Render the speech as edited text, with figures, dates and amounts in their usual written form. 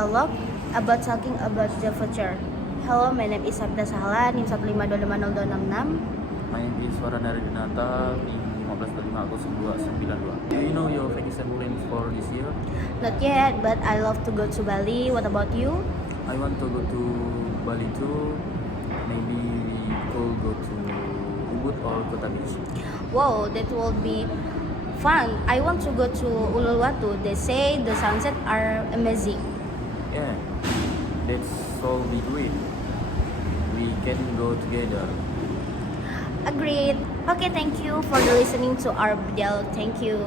dialogue about talking about the future. Hello, my name is Sabda Sahlan, NIM 152502666. My name is Waranari Dinata, NIM 15250292. Do you know your vacation plans for this year? Not yet, but I love to go to Bali. What about you? I want to go to Bali too. Maybe we could go to Ubud or Kota Beach. Wow, that will be fun. I want to go to Uluwatu. They say the sunset are amazing. Yeah, that's all we do it. We can go together. Agreed. Okay, thank you for the listening to our dialogue. Thank you.